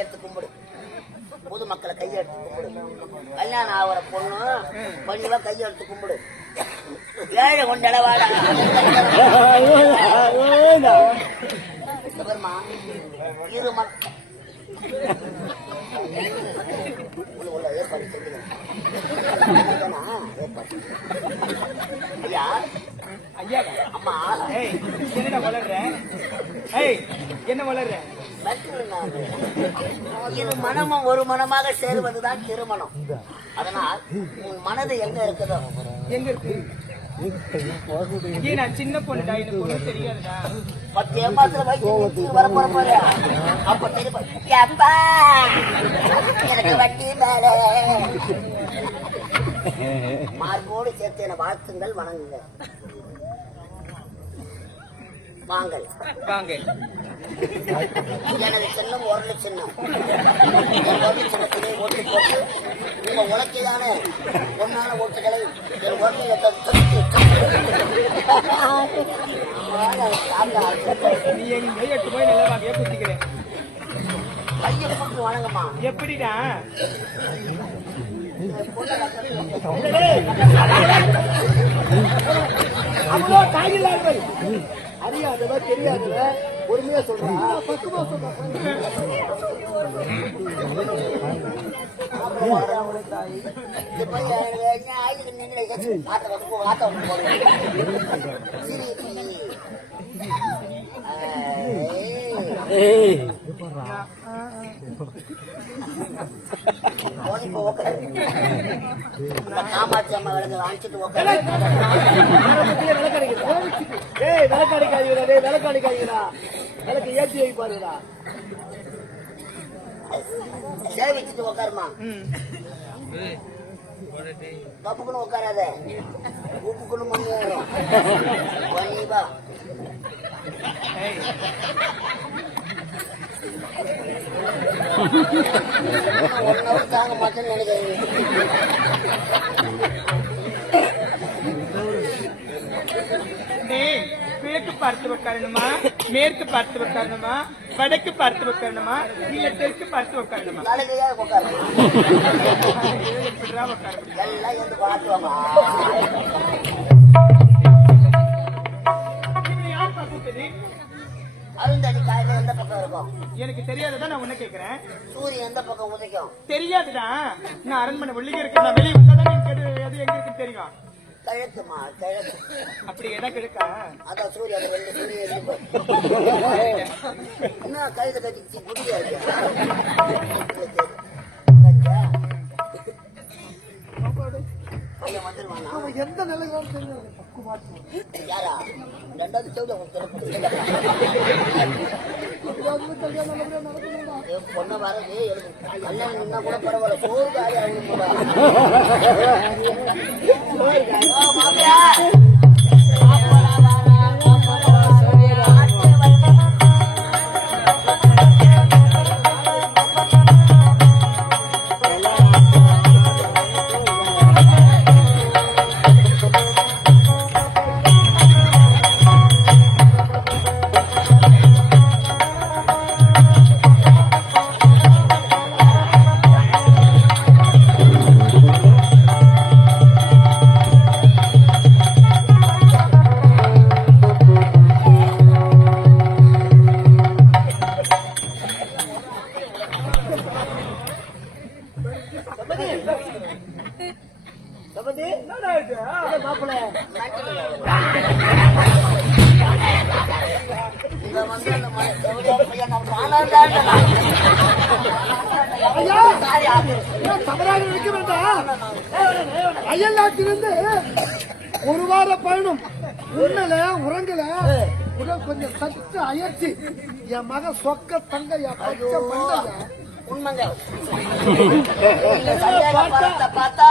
கையெடுத்து கும்பிடு. பொதுமக்களை கையெடுத்து கும்பிடு. கல்யாணம் ஆகிற பொண்ணு பணிவா கையெடுத்து கும்பிடு. ஏழை கொண்டளவாடா இரு ஏற்பாடு ஐயா ஐயா அம்மா என்ன வளர்ற என்ன வளர்ற இரு மனமும் ஒரு மனமாக சேருவதுதான் திருமணம். அதனால் உன் மனது எங்க இருக்குதோ எங்க இருக்கு? நான் சின்ன பொண்ணுடா, எனக்கு ஒண்ணும் தெரியாதுடா. 10 ஏமாத்துல வச்சு வர போற அப்ப அப்பா எனக்கு வட்டி மேல மார்போடு சேர்த்து என வாழ்த்துங்கள், வணங்குங்க. வாங்கள் வாங்க. எனது சின்னம் ஒரு சின்னம். சின்னத்திலே ஓட்டு போட்டு உங்க உலக்கையான பொன்னான ஓட்டுகளை என் உலகை நீ எங்க 8 போய் நல்லா வாங்கிய குத்திக்கிறேன். கையை போட்டு வணங்கம்மா. எப்படிடா அவ்வளோ தாயில்லார்கள் அறியாதவ தெரியாதவ பொறுமையா சொல்றா. பக்குவா சொல்றா. காமாட்சி அம்மா விளக்கு வாங்கிட்டு விளக்கடிக்காதீங்களா, விளக்கு ஏற்றி வைப்பாருடா. சேவிச்சுட்டு உட்காருமா. தப்புக்குன்னு உட்காராத, உப்புக்குன்னு முன்னேறும். தாங்க மாட்டேன்னு நினைக்கிறேன். கிழக்கு பார்த்து உட்காரணுமா, மேற்கு பார்த்து உட்காரணுமா, வடக்கு பார்த்து உட்காரணுமா, இல்ல தெற்கு பார்த்து உட்காரணுமா? தலைகையா உட்காரணும். எப்படிதான் உட்கார எல்லாம் வந்து பார்த்துவாமா. யார் பார்த்து? அருந்தடி காயில எந்த பக்கம் இருக்கும்? எனக்கு தெரியாதுதான் நான் உன்ன கேக்குறேன். சூரியன் எந்த பக்கம் உதைக்கும்? தெரியாதுடா. நான் அரண்மனை உள்ளே இருக்கேன். நான் வெளியே வந்தாதான் அது எங்க இருக்குன்னு தெரியும். கிழக்குமா, கிழக்கு. அப்படி இடம் கிழக்கா? அதான் சூரியன் 2 சூரியன் என்ன கழுத கட்டிச்சு முடியாது. எந்த நிலையில யாரா 2வது சவுட பொண்ண வரது கல்யாணம் நின்னா கூட பரவாயில்ல. சோறு காரி அயல்நாட்டிலிருந்து 1 வார பயணம். உன்னல உறங்கல, உடல் கொஞ்சம் சத்து அயற்சி. என் மக சொக்க தங்க உண்மைங்க. பார்த்தா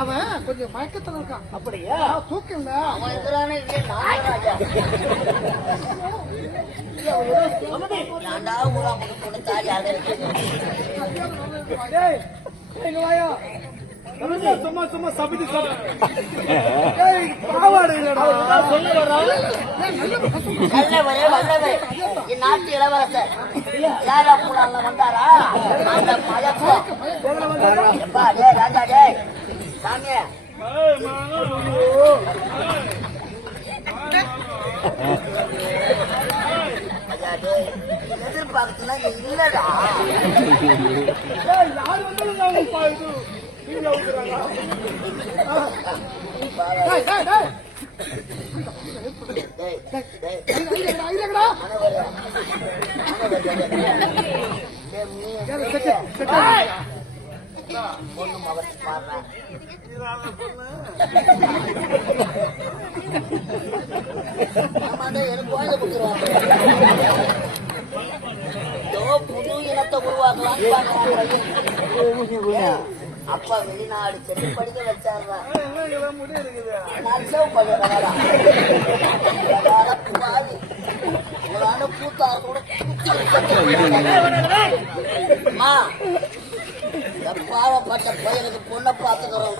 அவன் கொஞ்சம் மயக்கத்துல இருக்கான். அப்படியா? தூக்கம் இல்ல. அவன் எதிரான ஏண்டா ஊரா முகத்தோட தாலி ஆக வாயா சும்மா சும்மா சபதி பாவாடை சொல்ல வல்லவர் இந்நாட்டு இளவரசர் யாரா பூலால வந்தாரா அந்த மயக்கம் எப்பா டே ராஜா டே சாமி ஐயா டே எதிர்பார்த்துனா இல்லடா யார் வந்தாலும் பாயுது நீங்க பொண்ணு மகத்து பாடுறேன் எனக்கு குழந்தை கொடுத்துருவாங்க புது இனத்தை உருவாக்கலாம் அப்பா வெளிநாடு சென்று படிக்க வச்சாங்க கூத்தார கூட பாவப்பட்ட பையனுக்கு பொண்ணை பார்த்துக்கிறோம்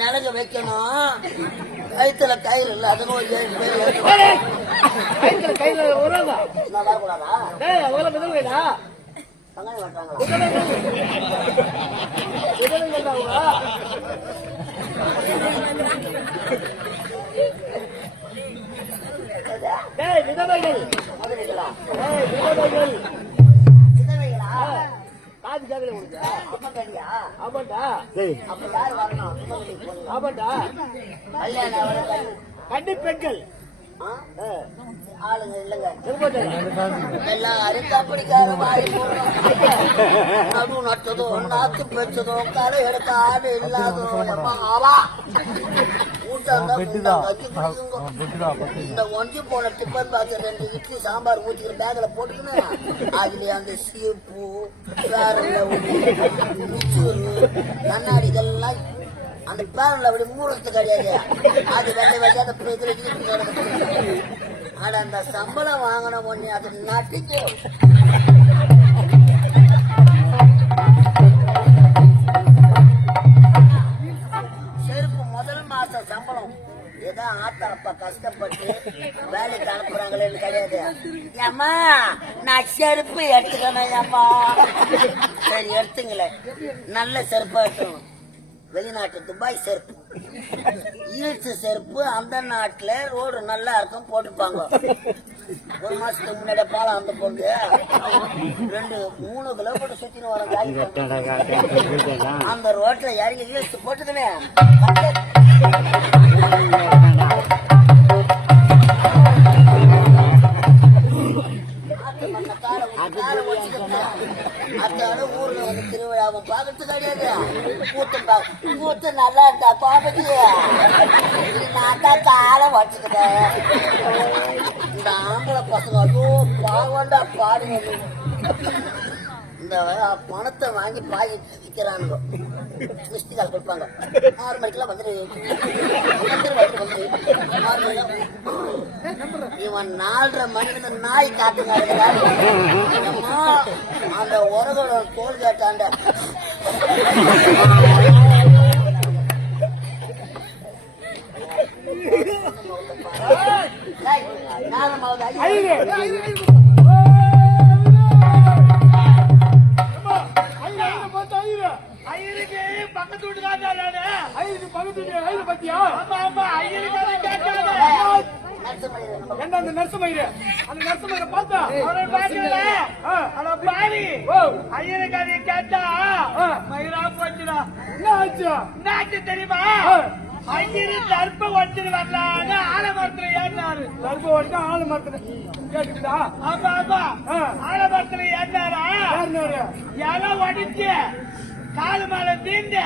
நிலங்க வைக்கணும் கைத்துல கயிறு இல்ல அதுவும் 7 பேர் கையில வரக்கூடாதா சங்காயம் விதவைகள் காது கேட்கல உனக்கு ஆமாண்டா ஆமாண்டா கன்னி பெண்கள் ஆளுங்க இல்லங்க எல்லாம் அரித்தாப்படிக்கார மாதிரி நடு நட்டதோ நாத்து பெற்றதோ கடை எடுக்க ஆடு இல்லாதோ இந்த ஒஞ்சி போன டிஃபன் பாக்ஸ் 2 இட்லி சாம்பார் ஊற்றிக்கிற பேக்ல போட்டுக்கணும் அதுல அந்த சீப்பு வேற கண்ணாடி இதெல்லாம் அந்த பேரன்ல அப்படி மூடுறது கிடையாது அது வெள்ளை வெள்ளை அந்த ஆனா அந்த சம்பளம் வாங்கின ஒண்ணு அது நாட்டுக்கு செருப்பு முதல் மாச சம்பளம் ஏதோ ஆத்தா அப்பா கஷ்டப்பட்டு வேலைக்கு அனுப்புறாங்களேன்னு கிடையாது ஏம்மா நான் செருப்பு எடுத்துக்கணும் ஏம்மா சரி எடுத்துங்களேன் நல்ல செருப்பா எடுத்துக்கணும் வெளிநாட்டு துபாய் செருப்பு ஈல்ஸ் செருப்பு அந்த நாட்டுல ரோடு நல்லா இருக்கும் போட்டுப்பாங்க 1 மாசத்துக்கு முன்னாடி பாலம் அந்த பொண்ணு 2-3 கிலோமீட்டர் சுத்தின்னு வர அந்த ரோட்ல இறங்கி ஈல்ஸ் போட்டுதுமே அதால ஊர்ல வந்து திருவிழாவை பாக்குறது கிடையாது கூத்து நல்லா இருந்தா பாப்பது நான் தான் காலை வச்சுக்கிட்டேன் இந்த ஆம்பளை பசங்க அதோ பாவண்டா பாடுங்க இந்த பணத்தை வாங்கி பாய் விற்கிறானுங்க மிஸ்டிகால் கொடுப்பாங்க 6 மணிக்கெல்லாம் வந்துட்டு இவன் 4:30 மணிக்கு நாய் காட்டுங்க அந்த உரகளோட தோல் கேட்டாண்ட பக்கத்து வீட்டு பத்தியா என்ன அந்த நர்சமயிரு அந்த நர்சமயிர பார்த்தா பாவி ஐயனுக்கு கேட்டா மயிரா போச்சுடா என்ன ஆச்சு தெரியுமா ஐயரு தர்ப்ப ஒடிச்சுட்டு வரலான்னு ஆலமரத்துல ஏறினாரு தர்ப்ப ஒடிச்சா ஆலமரத்துல கேட்டுக்கிட்டா ஆமா ஆமா ஆலமரத்துல ஏறினாரா இலை ஒடிச்சு காலு மேல தீண்டு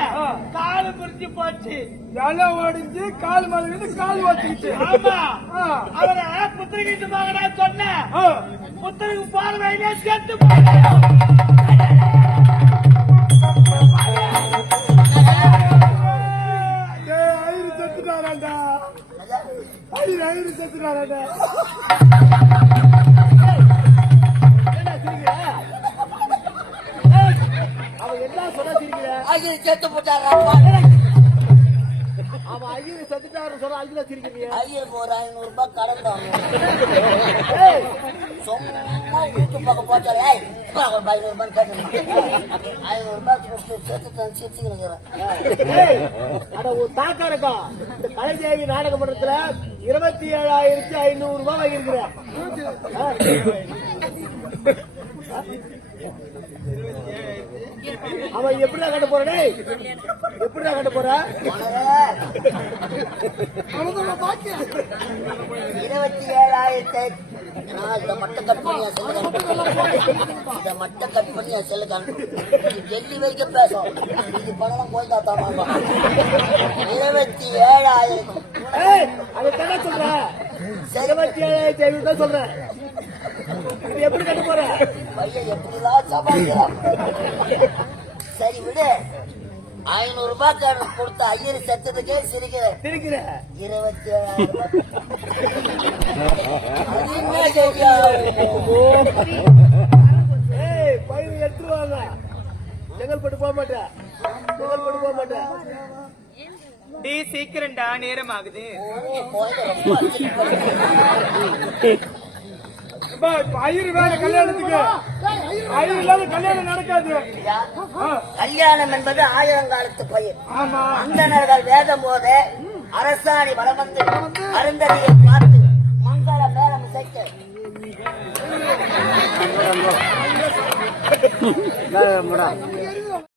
காலு புரிஞ்சு போச்சு இலை ஒடிஞ்சு காலு மேல வீட்டு காலு வச்சுக்கிச்சு ஆமா அவரை புத்திரிக்கிட்டு போகடா சொன்ன புத்திரிக்கு போற வயலே சேர்த்து செத்துறாராண்டா அவன் என்ன சொல்ல சிரிக்கிற ஐயர் செத்து போட்டாரா அவன் ஐயர் செத்துட்டாரு சொல்ல ஐயர சிரிக்கிறீங்க. ஐயருக்கு ஒரு 500 ரூபாய் கடன் வாங்க சும்மா வீட்டு பக்கம் போட்டாலே 500 ரூபாய் கட்டணும் 500 ரூபாய் கொடுத்து செத்து சிரிச்சுக்கிறேன். அட ஒரு தாக்கா இருக்கா இந்த கலைஞர் நாடக மன்றத்துல 27,500 ரூபாய் வாங்கியிருக்கிறேன். அவன் எப்படிடா கட்ட போறே எப்படிடா கட்ட போற 27,000 இதை மட்டும் கட் பண்ணி இதை மட்டும் கட் பண்ணி செல்லுக்கான் டெல்லி வரைக்கும் பேசும் இது பணம் கோயில்தா தாமா 27,000 அதை தானே சொல்றேன் 27,500 தான் சொல்றேன். இது எப்படி கட்ட போற பையன் எப்படிலாம் சமாளிக்கிறான். சரி விடு 500 ரூபாய் கொடுத்த ஐயர் செத்ததுக்கே சிரிக்கிறேன். 27,000 பயிர் எடுத்துருவாங்க. செங்கல்பட்டு போக மாட்டேன் செங்கல்பட்டு போக மாட்டேன். டீ சீக்கிரம்டா நேரம் ஆகுது. ஐயர் வேற கல்யாணத்துக்கு ஐயர் இல்லாத கல்யாணம் நடக்காது. கல்யாணம் என்பது ஆயிரங்காலத்து பயிர். ஆமா அந்தனர்கள் வேதம் போத அரசாணி வளம் வந்து அருந்ததியை பார்த்து மங்கள மேலம் சேர்க்க